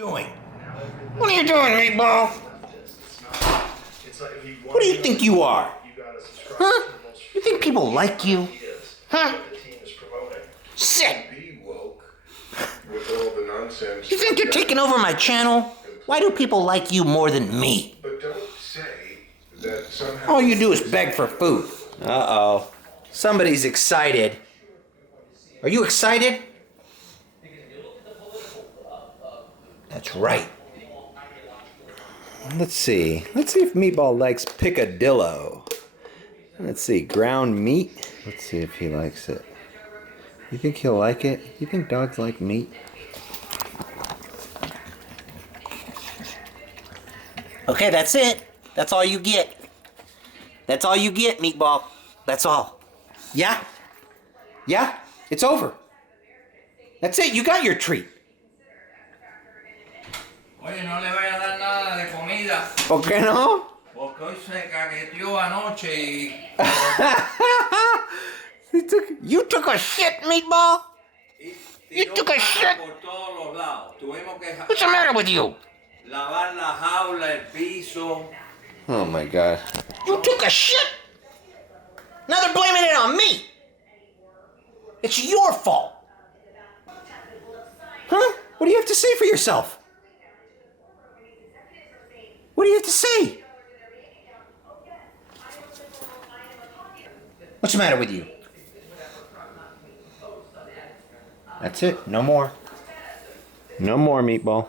doing? What are you doing, Meatball? Who do you think you are? Huh? You think people like you? Huh? Sit! You think you're taking over my channel? Why do people like you more than me? All you do is beg for food. Uh-oh. Somebody's excited. Are you excited? That's right. Let's see. Let's see if Meatball likes picadillo. Let's see. Ground meat. Let's see if he likes it. You think he'll like it? You think dogs like meat? Okay, that's it. That's all you get. That's all you get, Meatball. That's all. Yeah? Yeah? It's over. That's it. You got your treat. Oye, no le vaya a dar nada de comida. ¿Por qué no? Porque hoy se cagueteó anoche y... You took a shit, Meatball? You took a shit? Por todos los lados. Tuvimos que What's the matter with you? lavar la jaula, el piso. Oh my God. You took a shit? Now they're blaming it on me. It's your fault. Huh? What do you have to say for yourself? What do you have to say? What's the matter with you? That's it. No more. No more, Meatball.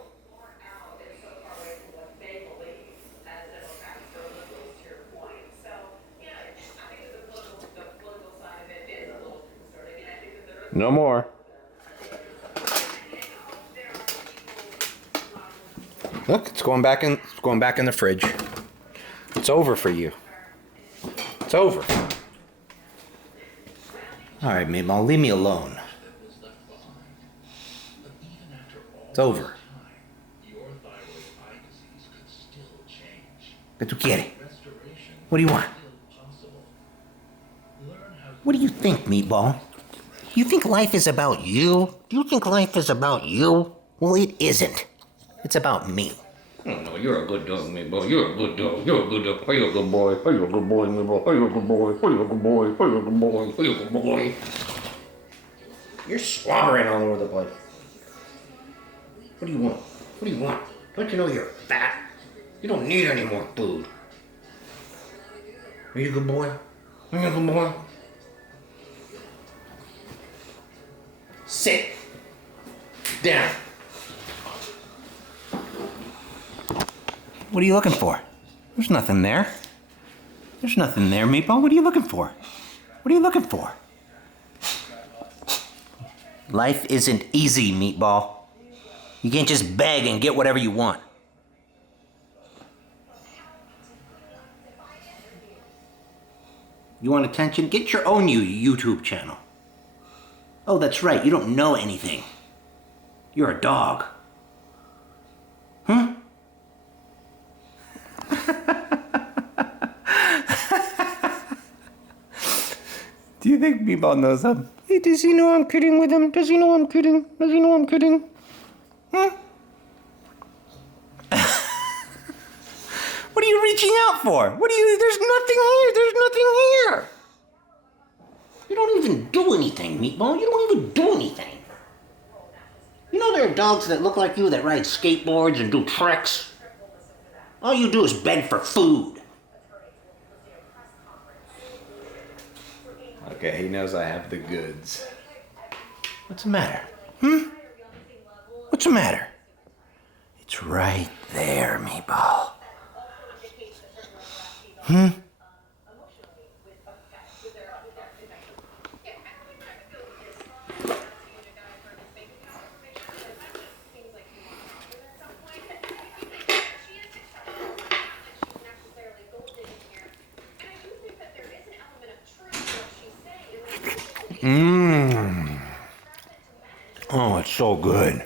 No more. Look, it's going back in the fridge. It's over for you. It's over. All right, Meatball, leave me alone. It's over. ¿Qué tú quieres? What do you want? What do you think, Meatball? You think life is about you? Do you think life is about you? Well, it isn't. It's about me. Oh, no, you're a good dog, Meatball. You're a good dog. You're a good dog. Are you a good boy? Are you a good boy, Meatball? Are you a good boy? Are you a good boy? Are you a good boy? Are you a good boy? You're slobbering all over the place. What do you want? What do you want? Don't you know you're fat? You don't need any more food. Are you a good boy? Are you a good boy? Sit down. What are you looking for? There's nothing there. There's nothing there, Meatball. What are you looking for? What are you looking for? Life isn't easy, Meatball. You can't just beg and get whatever you want. You want attention? Get your own YouTube channel. Oh, that's right. You don't know anything. You're a dog. Huh? Do you think Meatball knows him? Hey, does he know I'm kidding with him? Does he know I'm kidding? Does he know I'm kidding? Huh? What are you reaching out for? There's nothing here. There's nothing here. You don't even do anything, Meatball. You don't even do anything. You know there are dogs that look like you that ride skateboards and do tricks? All you do is beg for food. Okay, he knows I have the goods. What's the matter? What's the matter? It's right there, Meatball. Oh, it's so good.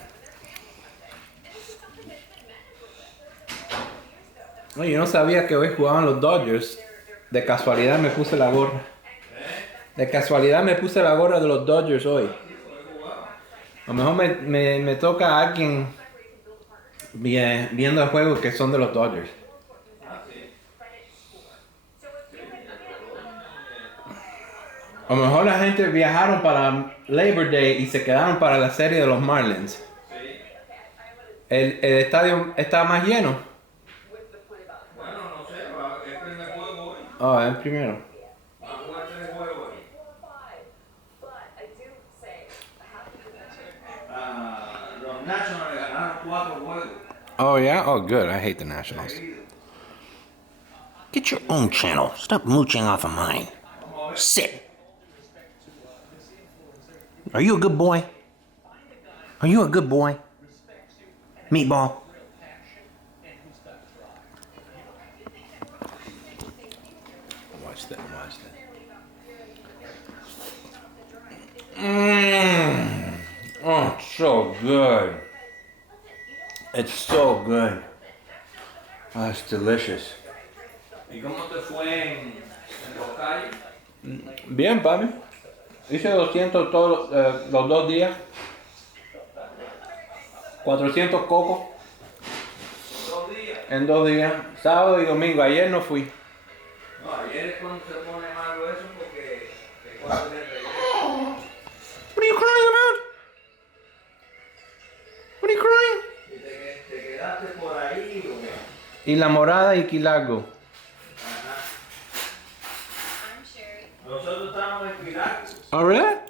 Oye, yo no sabía que hoy jugaban los Dodgers. De casualidad me puse la gorra. De casualidad me puse la gorra de los Dodgers hoy. A lo mejor me toca a alguien viendo el juego que son de los Dodgers. A lo mejor la gente viajaron para Labor Day y se quedaron para la serie de los Marlins. El estadio está más lleno. Bueno, no sé, es el primer juego hoy. Oh, es el primero. Va a jugar 3 juegos hoy. Los Nationals ganaron 4 juegos. Oh, yeah? Oh, good. I hate the Nationals. Get your own channel. Stop mooching off of mine. Sit. Are you a good boy? Are you a good boy? Meatball. Watch that. Oh, it's so good. It's so good. Oh, it's delicious. ¿Y cómo te fue en los calles? Bien, papi. Hice 200 todos los 2 días. 400 cocos 2 días. en 2 días. Sábado y domingo. Ayer no fui. No, ayer es cuando se pone malo eso porque te cuadra el reloj. What are you crying about? What are you crying? ¿Y te quedaste por ahí o qué? Y La Morada y Quilargo. Nosotros estábamos en Pilar. ¿Ah, verdad?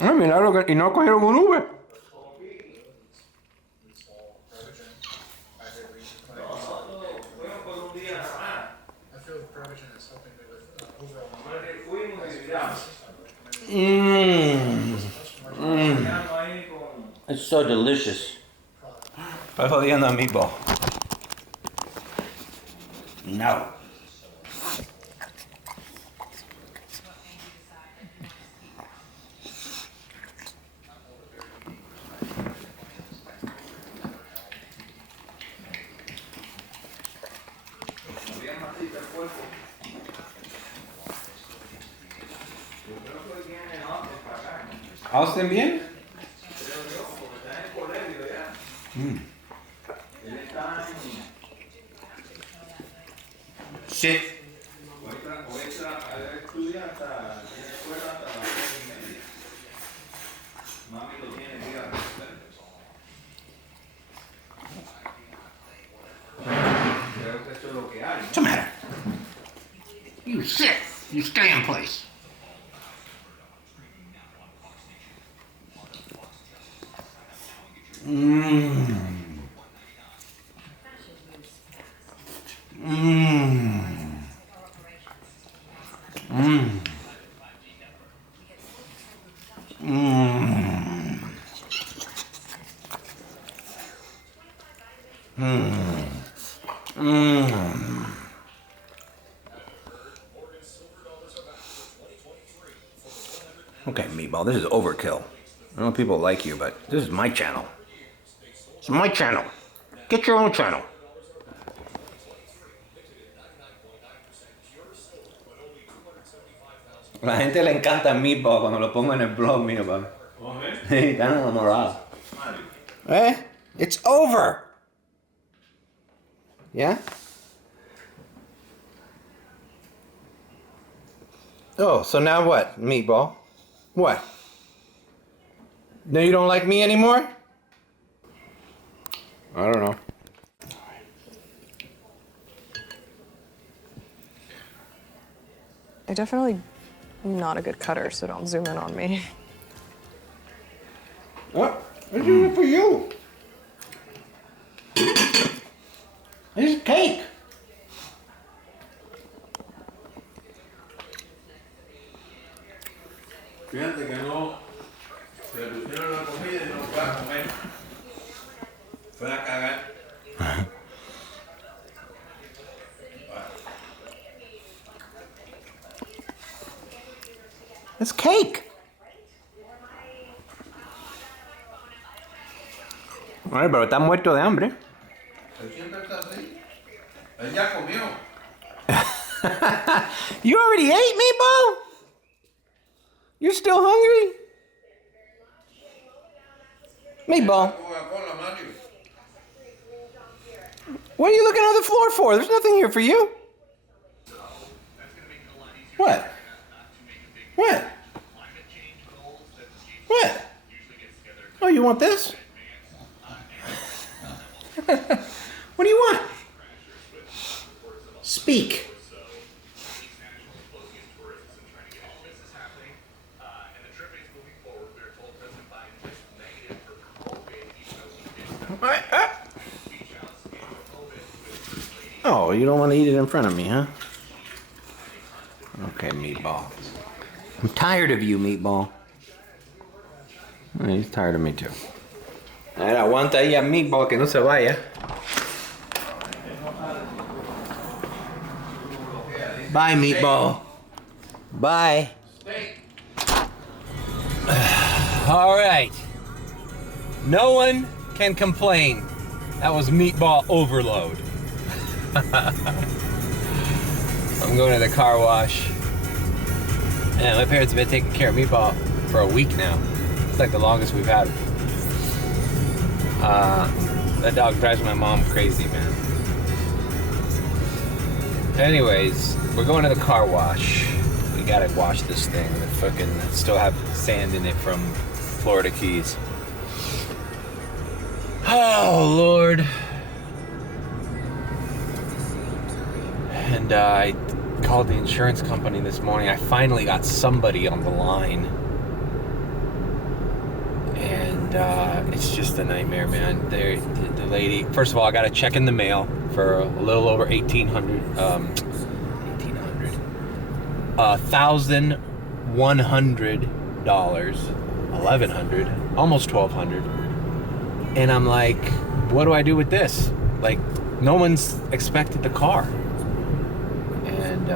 Ah, milagro que... Y no cogieron un Uber. Fuimos por un día nada más. I feel the provision is helping me with overall Fuimos y miramos. Quedamos ahí con... It's so delicious. Estás jodiendo a Meatball. No. Había más cita el cuerpo. Yo creo que hoy viene Austin para acá. ¿Austin bien? Creo yo, porque está en el colegio ya. Él está en... Shit. Hoy estudia hasta... Tiene escuela hasta las 3:30. Mami lo tiene que ir a recoger. Creo que eso es lo que hay. What's the matter? You sit. You stay in place. Okay, Meatball, this is overkill. I know people like you, but this is my channel. It's my channel. Get your own channel. La gente le encanta Meatball cuando lo pongo en el blog mío, papi. Sí, están enamorados. It's over. Yeah? Oh, so now what, Meatball? What? No, you don't like me anymore? I don't know. I definitely am not a good cutter, so don't zoom in on me. What? I'm doing it for you. It's cake. Fíjate que no le pusieron la comida y no fue a comer. Fue a cagar. It's cake. Ay, pero está muerto de hambre. Él siempre está así. Él ya comió. You already ate, Meatball? You're still hungry? Meatball. Coca-Cola, Mario. What are you looking on the floor for? There's nothing here for you. What? What? What? Oh, you want this? What do you want? Speak. Oh, you don't want to eat it in front of me, huh? Okay, Meatball. I'm tired of you, Meatball. He's tired of me too. A ver, aguanta ahí a Meatball que no se vaya. Bye, Meatball. Bye. All right. No one can complain. That was Meatball overload. I'm going to the car wash. Yeah, my parents have been taking care of Meatball for a week now. It's like the longest we've had him. That dog drives my mom crazy, man. Anyways, we're going to the car wash. We gotta wash this thing. We fucking still have sand in it from Florida Keys. Oh, Lord. And I called the insurance company this morning. I finally got somebody on the line. And it's just a nightmare, man. The lady, first of all, I got a check in the mail for a little over $1,100, $1,100, almost $1,200. And I'm like, what do I do with this? Like, no one's expected the car. And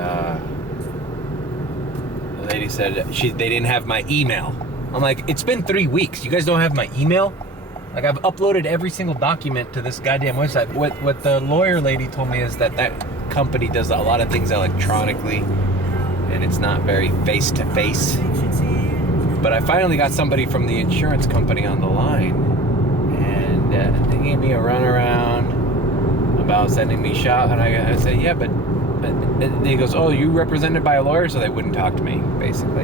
the lady said they didn't have my email. I'm like, it's been 3 weeks. You guys don't have my email? Like, I've uploaded every single document to this goddamn website. What the lawyer lady told me is that company does a lot of things electronically, and it's not very face-to-face. But I finally got somebody from the insurance company on the line, and they gave me a runaround about sending me shop, and I said, yeah, but and he goes, oh, you represented by a lawyer? So they wouldn't talk to me, basically.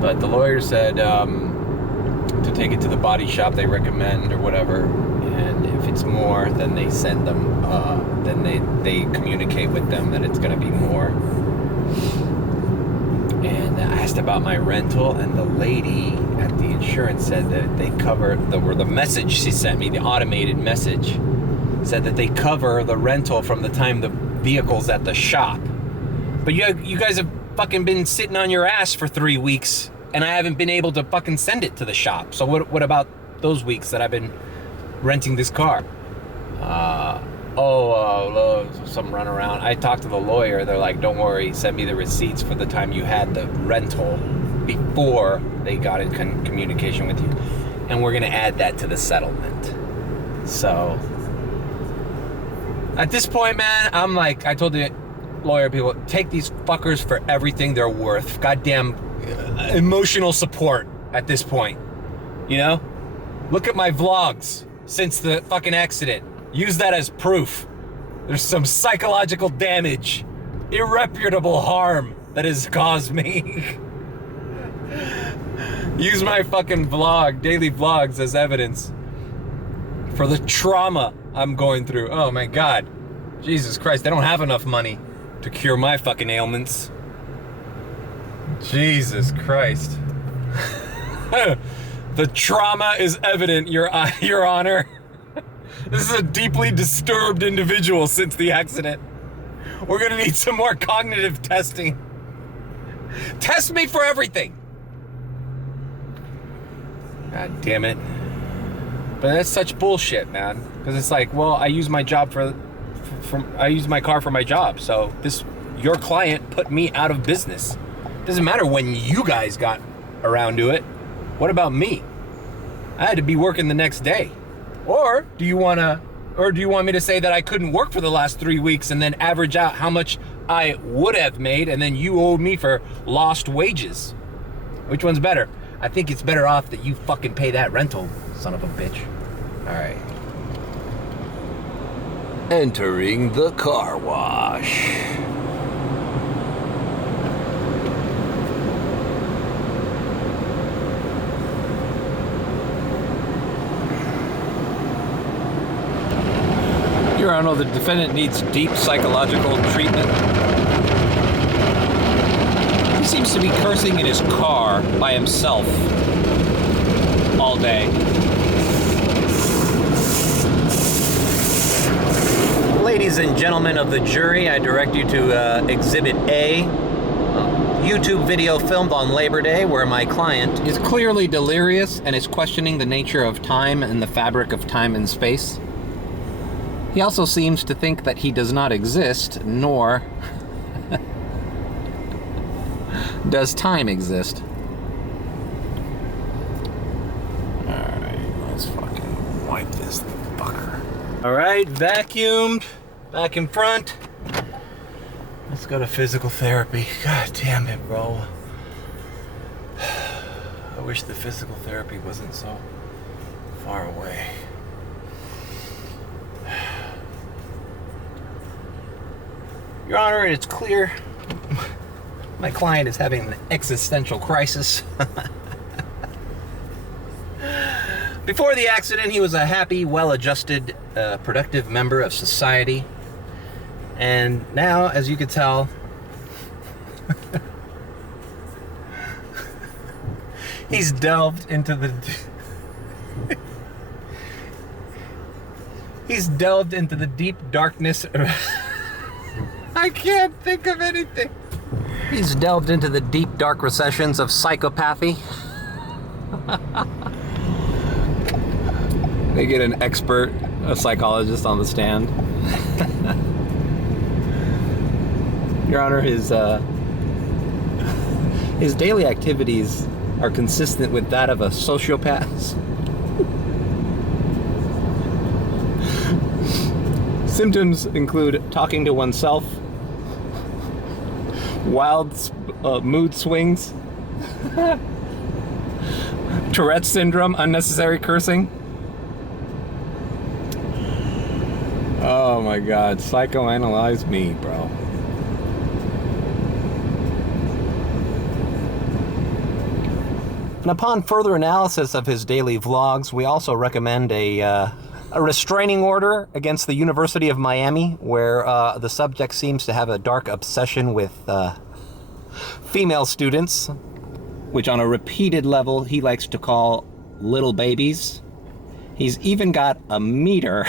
But the lawyer said to take it to the body shop they recommend or whatever, and if it's more, then they send them, then they communicate with them that it's going to be more. And I asked about my rental, and the lady at the insurance said that they cover the message she sent me, the automated message, said that they cover the rental from the time the vehicle's at the shop. But you guys have fucking been sitting on your ass for 3 weeks, and I haven't been able to fucking send it to the shop. So what about those weeks that I've been renting this car? Some runaround. I talked to the lawyer. They're like, don't worry, send me the receipts for the time you had the rental before they got in communication with you. And we're going to add that to the settlement. So at this point, man, I'm like, I told the lawyer people, take these fuckers for everything they're worth. Goddamn emotional support at this point. You know? Look at my vlogs since the fucking accident. Use that as proof. There's some psychological damage, irreparable harm that has caused me. Use my fucking daily vlogs as evidence for the trauma I'm going through. Oh my God. Jesus Christ, they don't have enough money to cure my fucking ailments. Jesus Christ. The trauma is evident, Your Honor. This is a deeply disturbed individual since the accident. We're gonna need some more cognitive testing. Test me for everything. God damn it. But that's such bullshit, man. Because it's like, well, I use my job I use my car for my job. So your client put me out of business. Doesn't matter when you guys got around to it. What about me? I had to be working the next day. Or do you want me to say that I couldn't work for the last 3 weeks and then average out how much I would have made, and then you owe me for lost wages? Which one's better? I think it's better off that you fucking pay that rental, son of a bitch. All right. Entering the car wash. Your Honor, the defendant needs deep psychological treatment. He seems to be cursing in his car by himself all day. Ladies and gentlemen of the jury, I direct you to Exhibit A, a YouTube video filmed on Labor Day where my client is clearly delirious and is questioning the nature of time and the fabric of time and space. He also seems to think that he does not exist, nor does time exist. Alright, let's fucking wipe this fucker. Alright, vacuumed. Back in front. Let's go to physical therapy. God damn it, bro. I wish the physical therapy wasn't so far away. Your Honor, it's clear my client is having an existential crisis. Before the accident, he was a happy, well-adjusted, productive member of society. And now, as you can tell, he's delved into the... he's delved into the deep darkness... I can't think of anything. He's delved into the deep, dark recessions of psychopathy. They get an expert, a psychologist on the stand. Your Honor, his daily activities are consistent with that of a sociopath. Symptoms include talking to oneself, wild mood swings, Tourette's syndrome, unnecessary cursing. Oh my God, psychoanalyze me, bro. And upon further analysis of his daily vlogs, we also recommend a restraining order against the University of Miami, where the subject seems to have a dark obsession with female students, which on a repeated level he likes to call little babies. He's even got a meter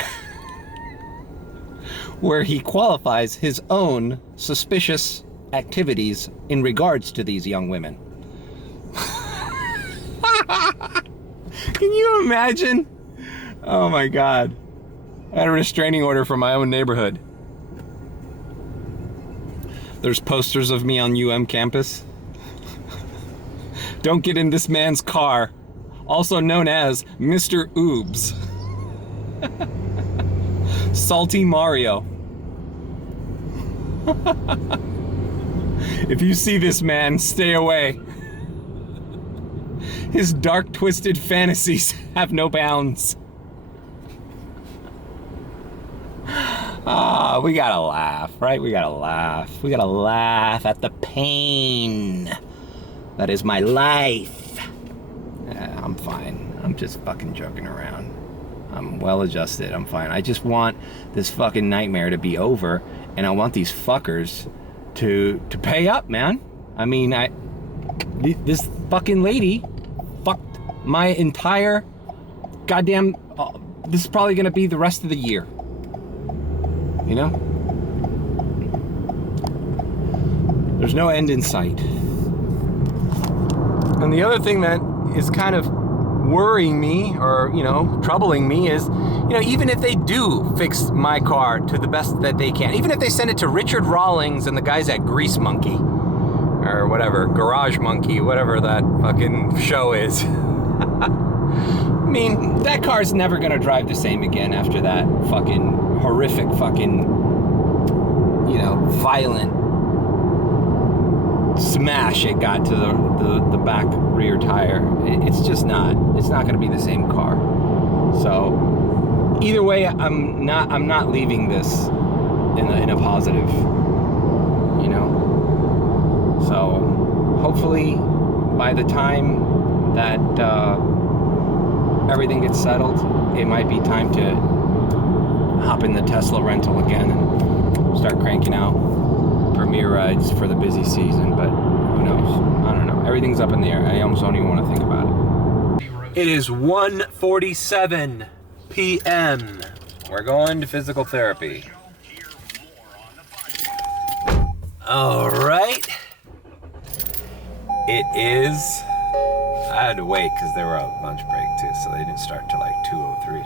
where he qualifies his own suspicious activities in regards to these young women. Can you imagine? Oh my God. I had a restraining order from my own neighborhood. There's posters of me on UM campus. Don't get in this man's car. Also known as Mr. Oobs. Salty Mario. If you see this man, stay away. His dark, twisted fantasies have no bounds. Ah, we gotta laugh, right? We gotta laugh. We gotta laugh at the pain that is my life. I'm fine. I'm just fucking joking around. I'm well adjusted. I'm fine. I just want this fucking nightmare to be over, and I want these fuckers to pay up, man. I mean, this fucking lady fucked my entire goddamn. This is probably gonna be the rest of the year. You know? There's no end in sight. And the other thing that is kind of worrying me, or, you know, troubling me is, you know, even if they do fix my car to the best that they can, even if they send it to Richard Rawlings and the guys at Grease Monkey, or whatever, Garage Monkey, whatever that fucking show is. I mean, that car's never gonna drive the same again after that fucking horrific fucking, you know, violent smash it got to the back rear tire. It's just not. It's not gonna be the same car. So either way, I'm not leaving this in a positive, you know. So hopefully by the time that everything gets settled, it might be time to hop in the Tesla rental again and start cranking out premiere rides for the busy season. But who knows? I don't know. Everything's up in the air. I almost don't even want to think about it. It is 1:47 p.m. We're going to physical therapy. All right. It is. I had to wait because they were on lunch break too, so they didn't start till like 2:03.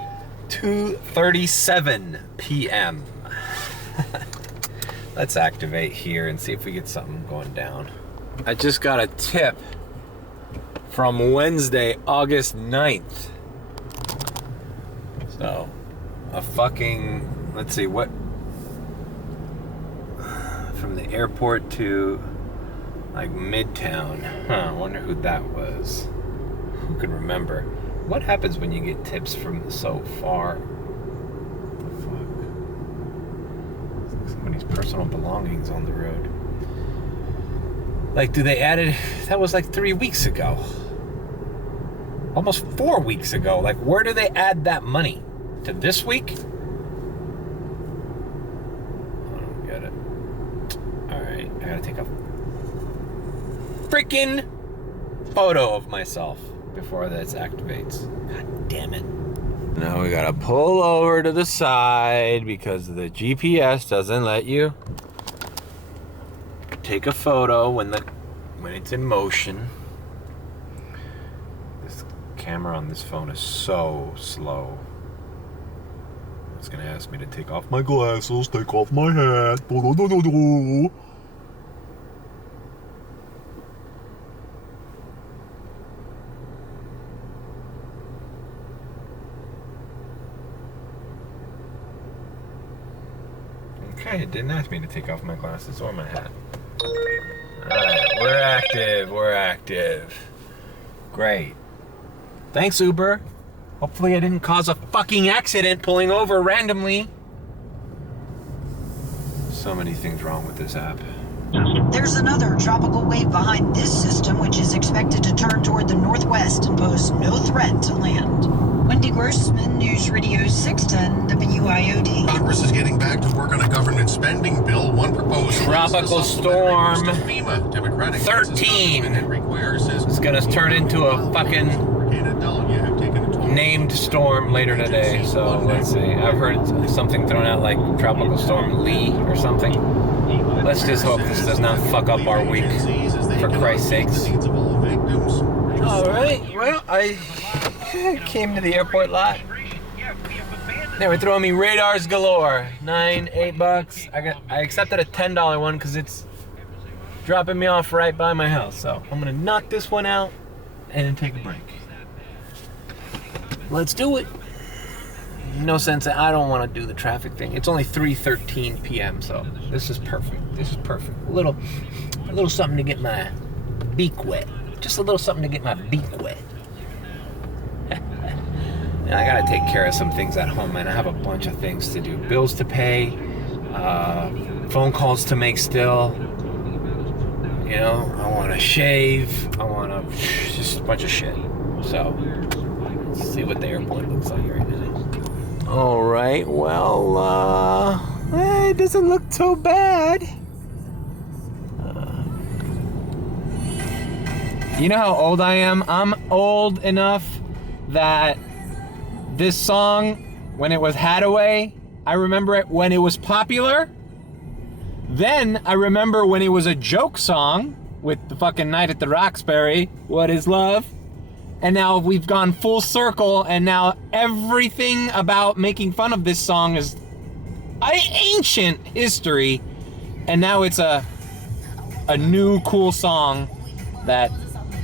2:37 p.m. Let's activate here and see if we get something going down. I just got a tip from Wednesday, August 9th. So, a fucking, let's see, what, from the airport to like Midtown. I wonder who that was. Who can remember? What happens when you get tips from so far? What the fuck? It's like somebody's personal belongings on the road. Like, do they add it? That was like 3 weeks ago. Almost 4 weeks ago. Like, where do they add that money? To this week? I don't get it. Alright, I gotta take a freaking photo of myself before this activates. God damn it. Now we gotta pull over to the side because the GPS doesn't let you take a photo when it's in motion. This camera on this phone is so slow. It's gonna ask me to take off my glasses, take off my hat. Okay, it didn't ask me to take off my glasses or my hat. Alright, we're active. Great. Thanks, Uber. Hopefully I didn't cause a fucking accident pulling over randomly. So many things wrong with this app. There's another tropical wave behind this system, which is expected to turn toward the northwest and pose no threat to land. Wendy Grossman, News Radio 610 WIOD. Congress is getting back to work on a government spending bill. One proposal Tropical storm 13 is gonna turn into a fucking named storm later today. So let's see. I've heard something thrown out like Tropical Storm Lee or something. Let's just hope this does not fuck up our week, for Christ's sakes. Alright, well, I came to the airport lot. They were throwing me radars galore. $8. I accepted a $10 one because it's dropping me off right by my house. So I'm gonna knock this one out and then take a break. Let's do it. No sense. I don't want to do the traffic thing. It's only 3:13 p.m. So this is perfect. This is perfect. A little something to get my beak wet. Just a little something to get my beak wet. And I gotta take care of some things at home, man. I have a bunch of things to do. Bills to pay, phone calls to make still. You know, I want to shave. I want to just a bunch of shit. So let's see what the airport looks like right now. All right. Well, it doesn't look so bad. You know how old I am? I'm old enough that this song, when it was Hadaway, I remember it when it was popular. Then I remember when it was a joke song with the fucking Night at the Roxbury, What is Love? And now we've gone full circle, and now everything about making fun of this song is ancient history, and now it's a new cool song that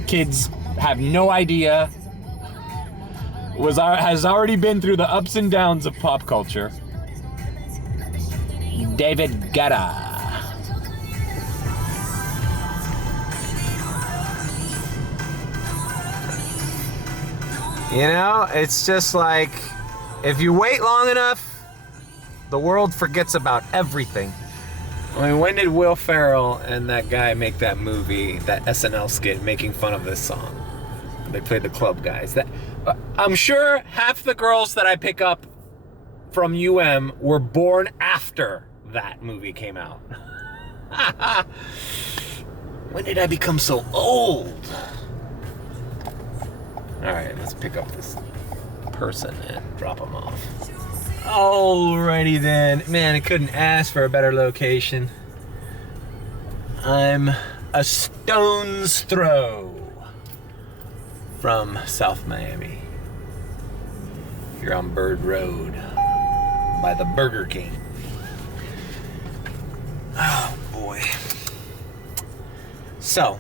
kids have no idea has already been through the ups and downs of pop culture. David Guetta. You know, it's just like, If you wait long enough, the world forgets about everything. I mean, when did Will Ferrell and that guy make that movie, that SNL skit, making fun of this song? They played the club guys. I'm sure half the girls that I pick up from UM were born after that movie came out. When did I become so old? All right, let's pick up this person and drop him off. Alrighty then. Man, I couldn't ask for a better location. I'm a stone's throw from South Miami. Here on Bird Road by the Burger King. Oh boy. So,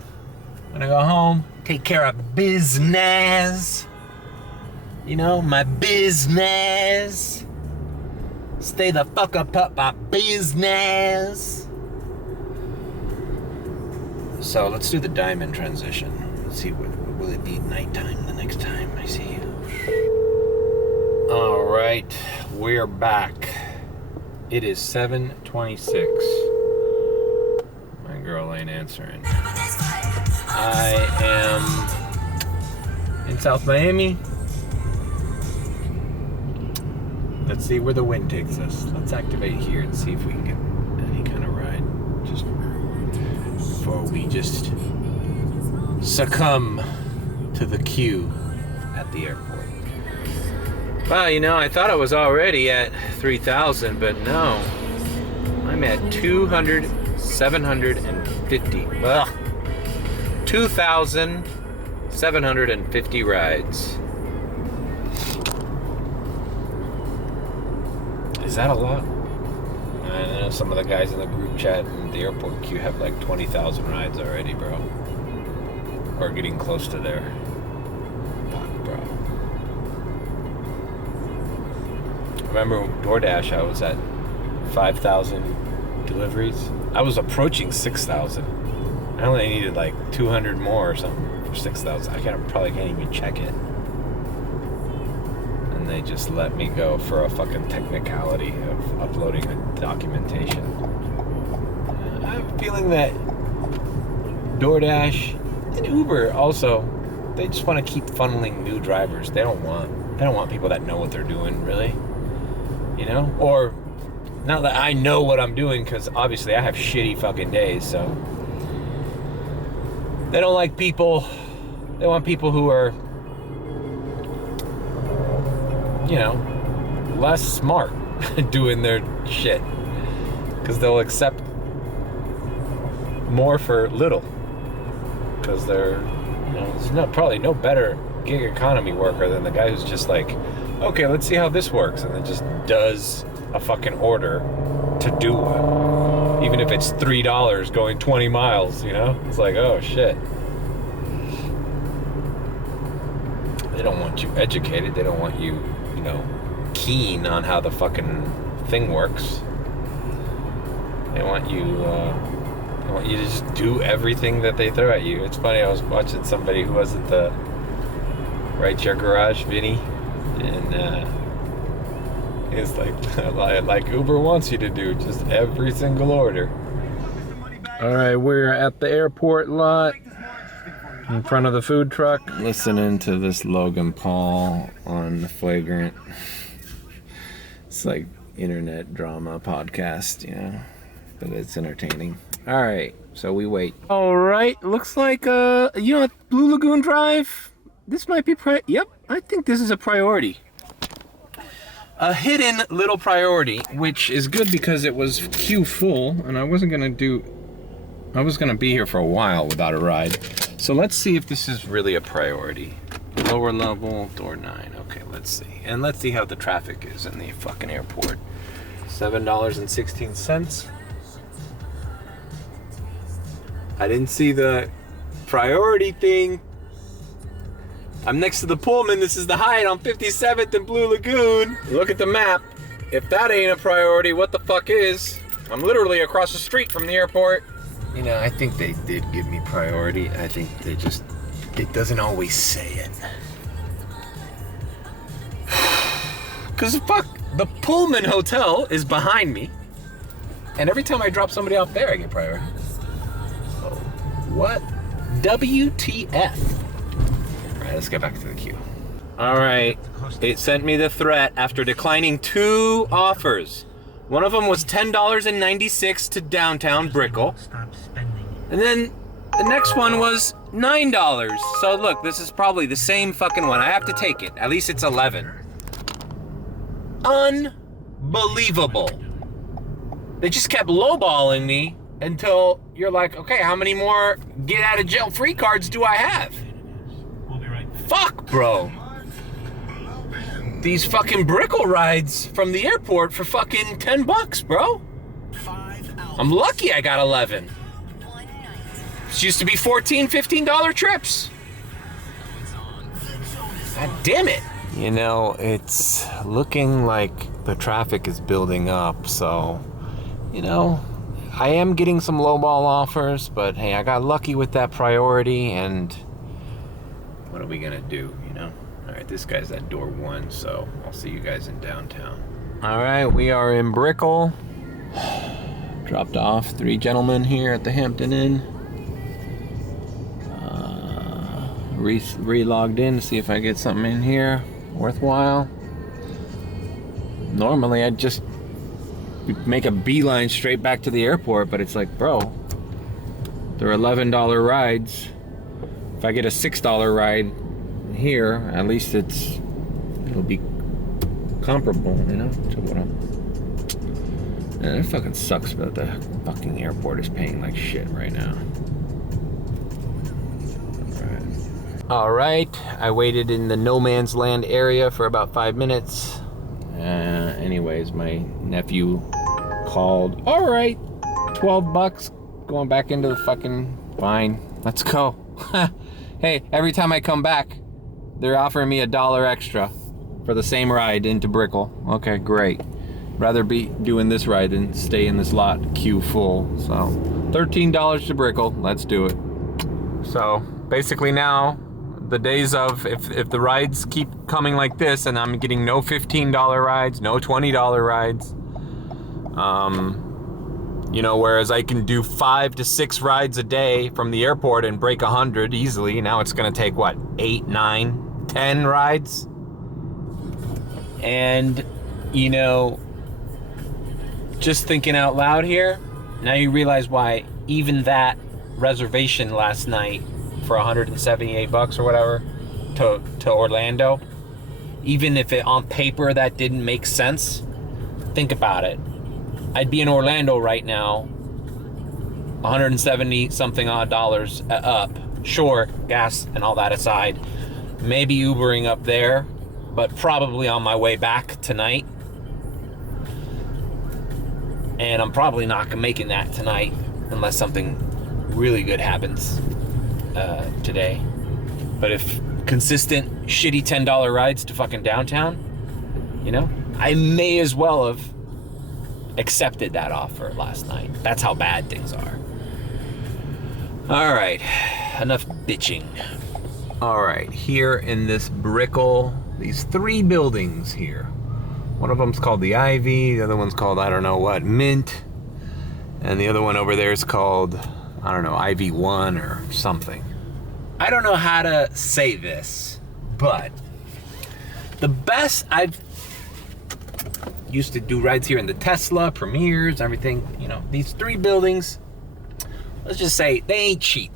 I'm gonna go home, take care of business. You know, my business. Stay the fuck up my business. So let's do the diamond transition. Let's see, will it be nighttime the next time I see you? All right, we're back. It is 7:26. My girl ain't answering. I am in South Miami. Let's see where the wind takes us. Let's activate here and see if we can get any kind of ride. Just before we just succumb to the queue at the airport. Well, you know, I thought I was already at 3,000, but no. I'm at 2,750. Ugh. 2,750 rides. Is that a lot? I know some of the guys in the group chat in the airport queue have like 20,000 rides already, bro. Or getting close to there. Fuck, bro. Remember DoorDash, I was at 5,000 deliveries. I was approaching 6,000. I only needed like 200 more or something for 6,000. I probably can't even check it. And they just let me go for a fucking technicality of uploading a documentation. I have a feeling that DoorDash and Uber also, they just want to keep funneling new drivers. They don't want people that know what they're doing, really. You know? Or not that I know what I'm doing, because obviously I have shitty fucking days, so they don't like people. They want people who are, you know, less smart doing their shit, because they'll accept more for little, because they're, you know, there's probably no better gig economy worker than the guy who's just like, okay, let's see how this works, and then just does a fucking order to do one, even if it's $3 going 20 miles, you know? It's like, oh shit. They don't want you educated. They don't want you, you know, keen on how the fucking thing works. They want you to just do everything that they throw at you. It's funny, I was watching somebody who was at the Right Your Garage, Vinny, and it's like Uber wants you to do just every single order. All right, we're at the airport lot in front of the food truck, listening to this Logan Paul on the Flagrant. It's like internet drama podcast, you know, but it's entertaining. All right, so we wait. All right, looks like you know, Blue Lagoon Drive. This might be yep, I think this is a priority. A hidden little priority, which is good because it was queue full, and I was gonna be here for a while without a ride. So let's see if this is really a priority. Lower level, door 9. Okay, let's see. And let's see how the traffic is in the fucking airport. $7.16. I didn't see the priority thing. I'm next to the Pullman. This is the Hyatt on 57th and Blue Lagoon. Look at the map. If that ain't a priority, what the fuck is? I'm literally across the street from the airport. You know, I think they did give me priority. I think it doesn't always say it. Because fuck, the Pullman Hotel is behind me. And every time I drop somebody off there, I get priority. So, what? WTF? All right, let's get back to the queue. All right, it sent me the threat after declining 2 offers. One of them was $10.96 to downtown Brickell. And then the next one was $9. So look, this is probably the same fucking one. I have to take it. At least it's 11. Unbelievable. They just kept lowballing me until you're like, okay, how many more get out of jail free cards do I have? Fuck, bro. These fucking Brickell rides from the airport for fucking $10, bro. I'm lucky I got 11. This used to be $14, $15 trips. God damn it. You know, it's looking like the traffic is building up, so, you know, I am getting some lowball offers, but hey, I got lucky with that priority, and what are we gonna do, you know? All right, this guy's at door 1, so I'll see you guys in downtown. All right, we are in Brickell. Dropped off 3 gentlemen here at the Hampton Inn. Re-logged in to see if I get something in here worthwhile. Normally I'd just make a beeline straight back to the airport, but it's like, bro, they're $11 rides. If I get a $6 ride here, at least it'll be comparable, you know, to what I'm. Man, it fucking sucks, but the fucking airport is paying like shit right now. All right, I waited in the no man's land area for about 5 minutes. Anyways, my nephew called. All right, $12, going back into the fucking, fine, let's go. Hey, every time I come back, they're offering me $1 extra for the same ride into Brickell. Okay, great. Rather be doing this ride than stay in this lot queue full. So, $13 to Brickell, let's do it. So, basically now, the days of if the rides keep coming like this and I'm getting no $15 rides, no $20 rides, you know, whereas I can do 5 to 6 rides a day from the airport and break 100 easily. Now it's gonna take what, 8, 9, 10 rides? And, you know, just thinking out loud here, now you realize why even that reservation last night for $178 or whatever to Orlando, even if it on paper that didn't make sense, think about it. I'd be in Orlando right now, 170 something odd dollars up. Sure, gas and all that aside, maybe Ubering up there, but probably on my way back tonight. And I'm probably not making that tonight unless something really good happens today. But if consistent shitty $10 rides to fucking downtown, you know, I may as well have accepted that offer last night. That's how bad things are. All right, enough bitching. All right, here in this Brickell, these 3 buildings here. One of them's called the Ivy, the other one's called, I don't know what, Mint, and the other one over there is called, I don't know, Ivy 1 or something. I don't know how to say this, but the best, I've used to do rides here in the Tesla, Premieres, everything, you know, these 3 buildings, let's just say they ain't cheap.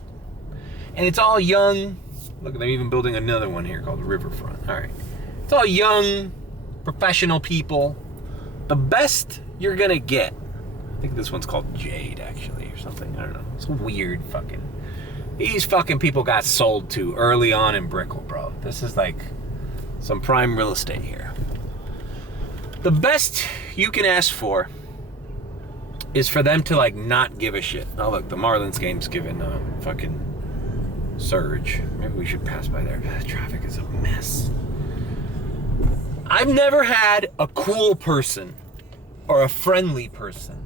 And it's all young. Look, they're even building another one here called Riverfront. All right. It's all young, professional people. The best you're gonna get, I think this one's called Jade actually or something, I don't know. It's weird fucking. These fucking people got sold to early on in Brickell, bro. This is like some prime real estate here. The best you can ask for is for them to like not give a shit. Oh look, the Marlins game's giving a fucking surge. Maybe we should pass by there. The traffic is a mess. I've never had a cool person or a friendly person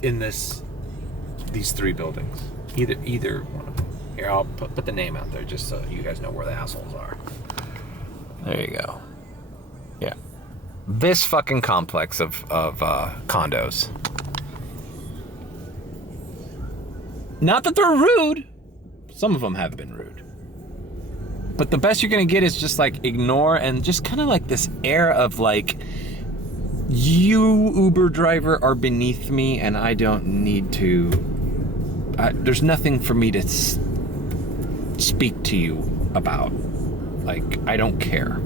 in these 3 buildings. Either one of them. Here, I'll put the name out there just so you guys know where the assholes are. There you go. Yeah. this fucking complex of condos. Not that they're rude. Some of them have been rude. But the best you're gonna get is just like ignore and just kind of like this air of like, you Uber driver are beneath me and I don't need to, there's nothing for me to speak to you about. Like, I don't care.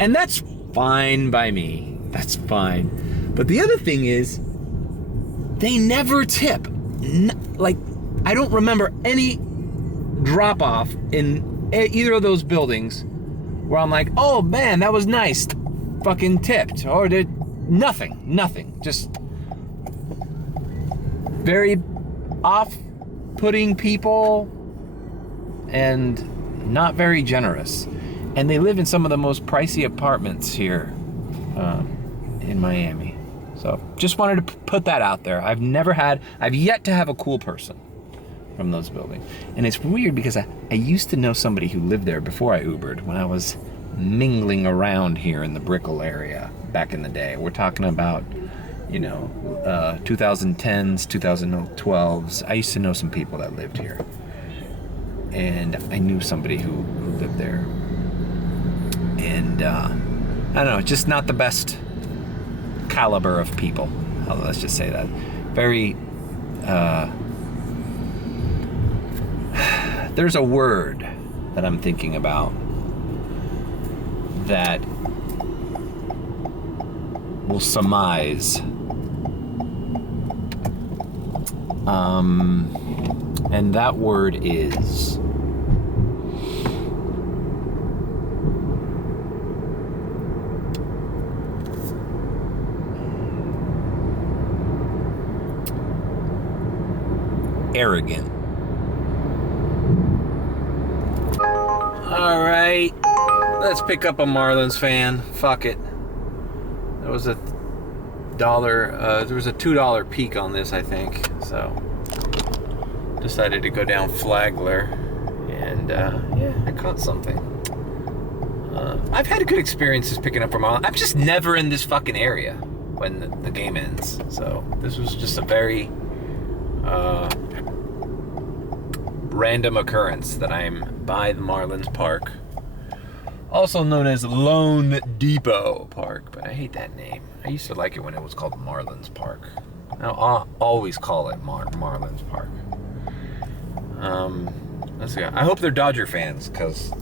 And that's fine by me. That's fine. But the other thing is, they never tip. Like, I don't remember any drop off in either of those buildings where I'm like, oh man, that was nice, fucking tipped, or did nothing, just very off-putting people and not very generous. And they live in some of the most pricey apartments here in Miami. So just wanted to put that out there. I've yet to have a cool person from those buildings. And it's weird because I used to know somebody who lived there before I Ubered, when I was mingling around here in the Brickell area back in the day. We're talking about, 2010s, 2012s. I used to know some people that lived here. And I knew somebody who lived there. And I don't know, just not the best caliber of people. Let's just say that. Very, there's a word that I'm thinking about that will surmise. And that word is arrogant. All right, let's pick up a Marlins fan. Fuck it. There was a $2 peak on this, I think. So decided to go down Flagler, and I caught something. I've had good experiences picking up from Marlins. I'm just never in this fucking area when the game ends. So this was just a very random occurrence that I'm by the Marlins Park, also known as Lone Depot Park, but I hate that name. I used to like it when it was called Marlins Park. I'll always call it Marlins Park. Let's see. I hope they're Dodger fans, because,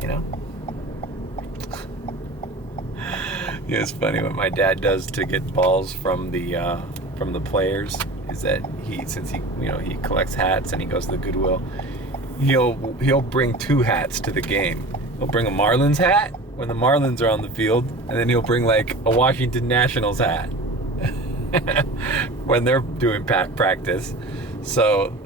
yeah, it's funny what my dad does to get balls from the players. Is that since he collects hats and he goes to the Goodwill, he'll bring 2 hats to the game. He'll bring a Marlins hat when the Marlins are on the field, and then he'll bring like a Washington Nationals hat when they're doing practice. So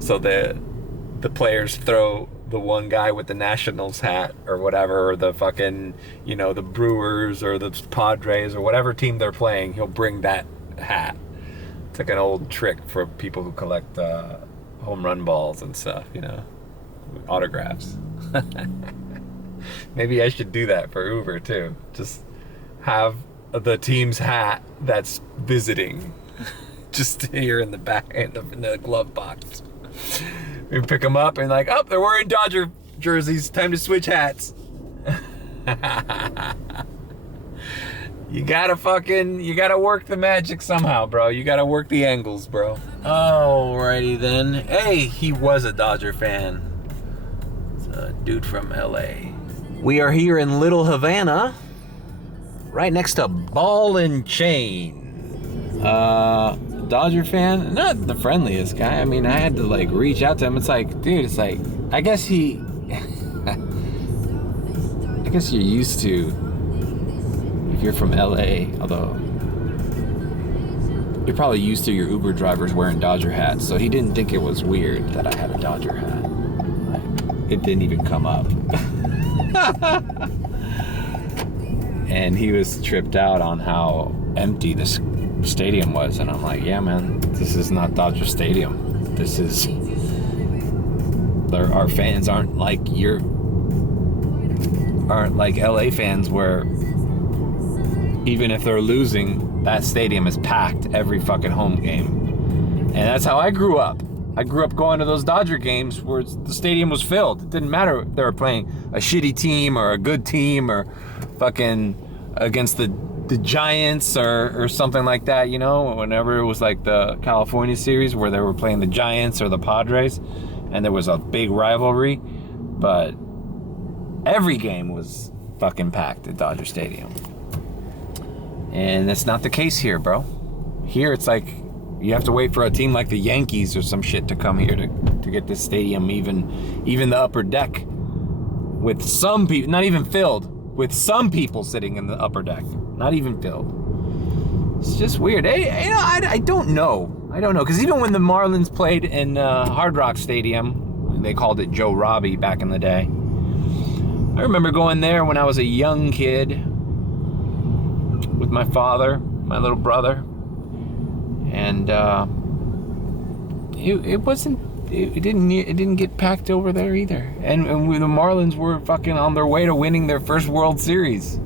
the players throw the one guy with the Nationals hat or whatever, or the fucking the Brewers or the Padres or whatever team they're playing, he'll bring that hat. It's like an old trick for people who collect home run balls and stuff, autographs. Maybe I should do that for Uber too. Just have the team's hat that's visiting just here in the back, in the glove box. We pick them up and like, oh, they're wearing Dodger jerseys. Time to switch hats. You gotta work the magic somehow, bro. You gotta work the angles, bro. Alrighty then. Hey, he was a Dodger fan. It's a dude from LA. We are here in Little Havana, right next to Ball and Chain. Dodger fan, not the friendliest guy. I mean, I had to like reach out to him. It's like, dude, I guess you're used to, if you're from LA, although you're probably used to your Uber drivers wearing Dodger hats, so he didn't think it was weird that I had a Dodger hat. Like, it didn't even come up. And he was tripped out on how empty this stadium was, and I'm like, yeah, man, this is not Dodger Stadium. This is, our fans aren't like LA fans, where even if they're losing, that stadium is packed every fucking home game. And that's how I grew up. I grew up going to those Dodger games where the stadium was filled. It didn't matter if they were playing a shitty team or a good team or fucking against the Giants or something like that, you know, whenever it was like the California series where they were playing the Giants or the Padres and there was a big rivalry. But every game was fucking packed at Dodger Stadium. And that's not the case here, bro. Here it's like you have to wait for a team like the Yankees or some shit to come here to get this stadium even the upper deck with some people, not even filled, with some people sitting in the upper deck, not even filled. It's just weird. I don't know. I don't know, because even when the Marlins played in Hard Rock Stadium, they called it Joe Robbie back in the day. I remember going there when I was a young kid with my father, my little brother. And it didn't get packed over there either. And the Marlins were fucking on their way to winning their first World Series,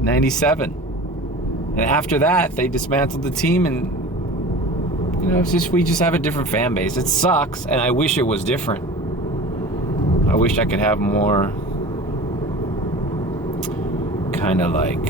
'97. And after that, they dismantled the team, and you know, we just have a different fan base. It sucks, and I wish it was different. I wish I could have more kind of like,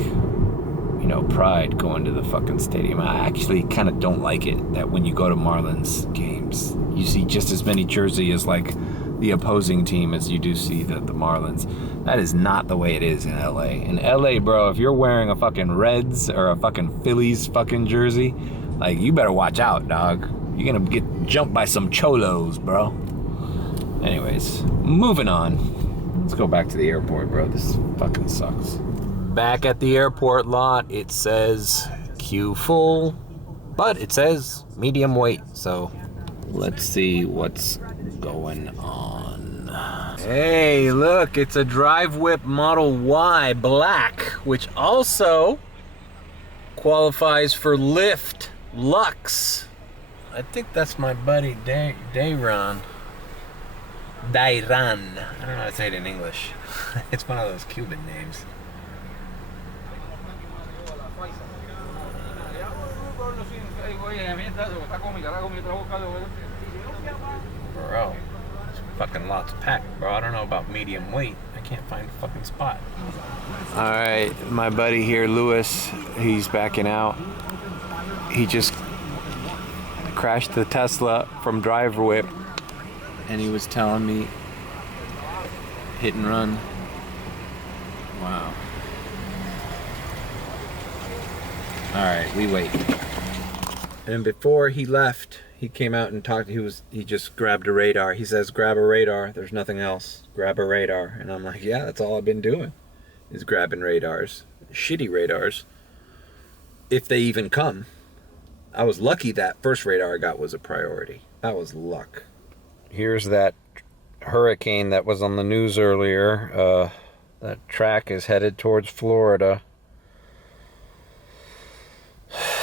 you know, pride going to the fucking stadium. I actually kind of don't like it that when you go to Marlins games, you see just as many jersey as like the opposing team as you do see the Marlins. That is not the way it is in LA. In LA, bro, if you're wearing a fucking Reds or a fucking Phillies fucking jersey, like, you better watch out, dog. You're gonna get jumped by some cholos, bro. Anyways, moving on. Let's go back to the airport, bro. This fucking sucks. Back at the airport lot, it says queue full, but it says medium wait. So let's see what's going on. Hey, look, it's a Drive Whip Model Y Black, which also qualifies for Lyft Lux. I think that's my buddy Dayron. I don't know how to say it in English. It's one of those Cuban names. Bro, this fucking lot's packed, bro. I don't know about medium weight. I can't find a fucking spot. Alright, my buddy here, Lewis, he's backing out. He just crashed the Tesla from Drive Whip, and he was telling me hit and run. Wow. Alright, we wait. And before he left, he came out and talked. He just grabbed a radar. He says, grab a radar. There's nothing else. Grab a radar. And I'm like, yeah, that's all I've been doing, is grabbing radars. Shitty radars. If they even come. I was lucky that first radar I got was a priority. That was luck. Here's that hurricane that was on the news earlier. That track is headed towards Florida.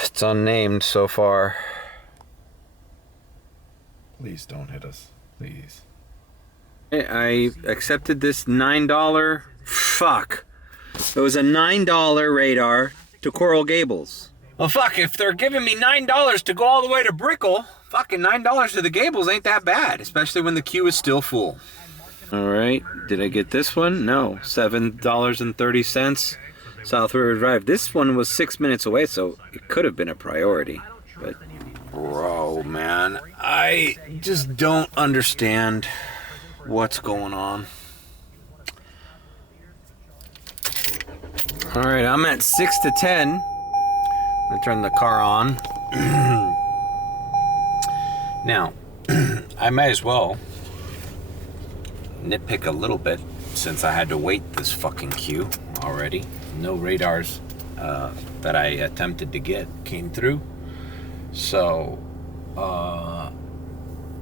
It's unnamed so far. Please don't hit us. Please. I accepted this $9. Fuck. It was a $9 radar to Coral Gables. Well, fuck, if they're giving me $9 to go all the way to Brickell, fucking $9 to the Gables ain't that bad, especially when the queue is still full. All right, did I get this one? No, $7.30, South River Drive. This one was 6 minutes away, so it could have been a priority. But, bro, man, I just don't understand what's going on. All right, I'm at 6 to 10. I'm gonna turn the car on. Now, I might as well nitpick a little bit since I had to wait this fucking queue already. No radars that I attempted to get came through. So, I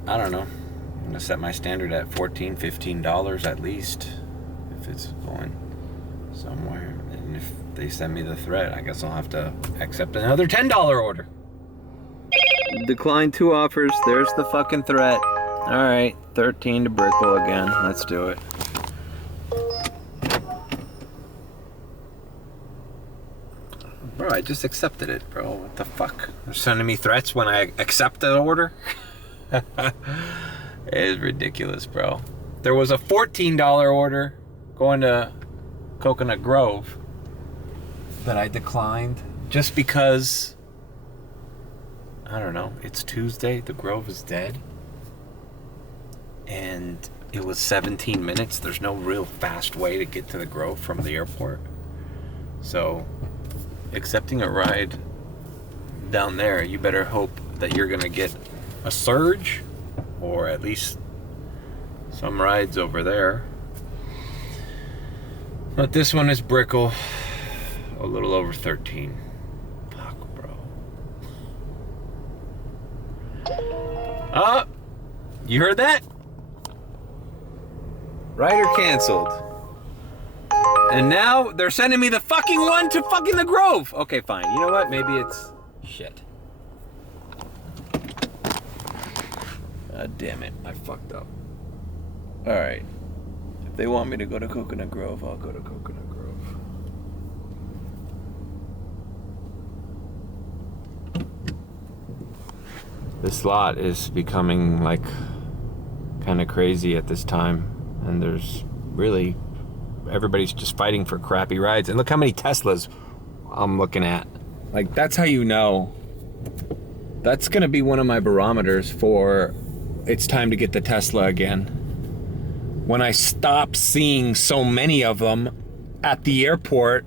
don't know. I'm gonna set my standard at $14, $15 at least, if it's going somewhere. And if they send me the threat, I guess I'll have to accept another $10 order. Decline 2 offers. There's the fucking threat. All right, 13 to Brickell again. Let's do it. I just accepted it, bro. What the fuck? They're sending me threats when I accept the order? It is ridiculous, bro. There was a $14 order going to Coconut Grove that I declined just because, I don't know, it's Tuesday, the Grove is dead, and it was 17 minutes. There's no real fast way to get to the Grove from the airport. So, accepting a ride down there, you better hope that you're gonna get a surge, or at least some rides over there. But this one is Brickell, a little over 13. Fuck, bro. You heard that? Rider canceled. And now they're sending me the fucking one to fucking the Grove. Okay, fine. You know what? Maybe it's shit. God damn it. I fucked up. Alright. If they want me to go to Coconut Grove, I'll go to Coconut Grove. This lot is becoming like kind of crazy at this time. And there's really, everybody's just fighting for crappy rides. And look how many Teslas I'm looking at. Like, that's how you know. That's gonna be one of my barometers for it's time to get the Tesla again. When I stop seeing so many of them at the airport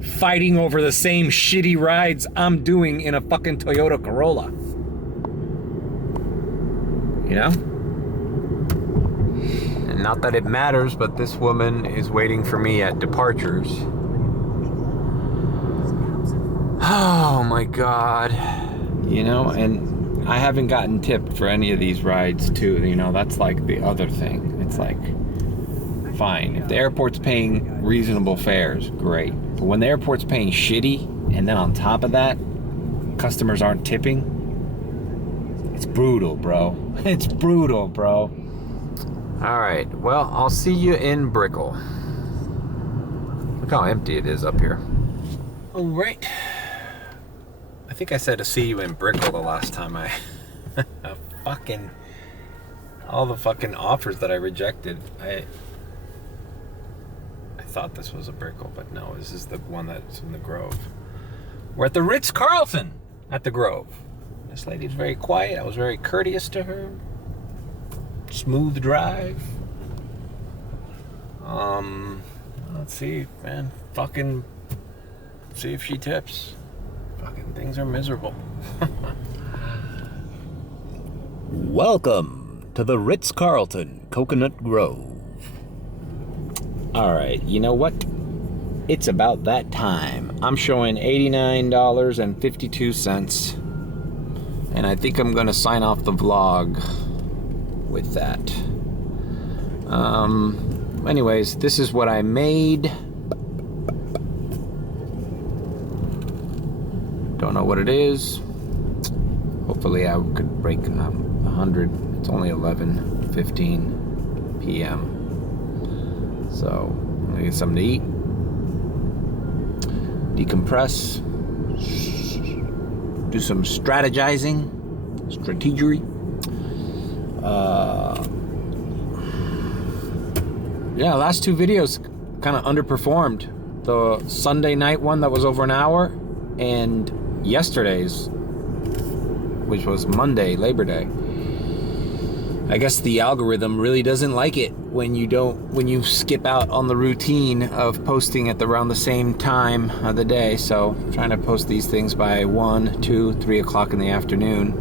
fighting over the same shitty rides I'm doing in a fucking Toyota Corolla. You know? And not that it matters, but this woman is waiting for me at departures. Oh my God. You know, and I haven't gotten tipped for any of these rides too. You know, that's like the other thing. It's like, fine, if the airport's paying reasonable fares, great. But when the airport's paying shitty, and then on top of that, customers aren't tipping, it's brutal, bro. It's brutal, bro. All right, well, I'll see you in Brickell. Look how empty it is up here. All right. I think I said to see you in Brickell the last time I... fucking... all the fucking offers that I rejected. I thought this was a Brickell, but no, this is the one that's in the Grove. We're at the Ritz-Carlton at the Grove. This lady's very quiet. I was very courteous to her. Smooth drive. Let's see, man. Fucking see if she tips. Fucking things are miserable. Welcome to the Ritz-Carlton, Coconut Grove. All right, you know what? It's about that time. I'm showing $89.52, and I think I'm gonna sign off the vlog with that. Anyways, this is what I made. Don't know what it is. Hopefully I could break 100. It's only 11:15 p.m. So I'm gonna get something to eat, decompress, do some strategizing, strategery. Yeah, last two videos kind of underperformed. The Sunday night one that was over an hour, and yesterday's, which was Monday, Labor Day. I guess the algorithm really doesn't like it when you skip out on the routine of posting at around the same time of the day. So I'm trying to post these things by 1, 2, 3 o'clock in the afternoon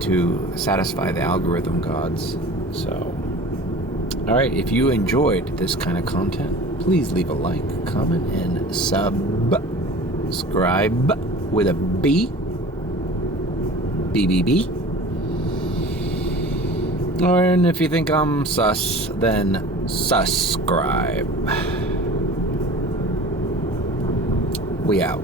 to satisfy the algorithm gods. So, all right, if you enjoyed this kind of content, please leave a like, comment, and subscribe with a B. BBB. And if you think I'm sus, then subscribe. We out.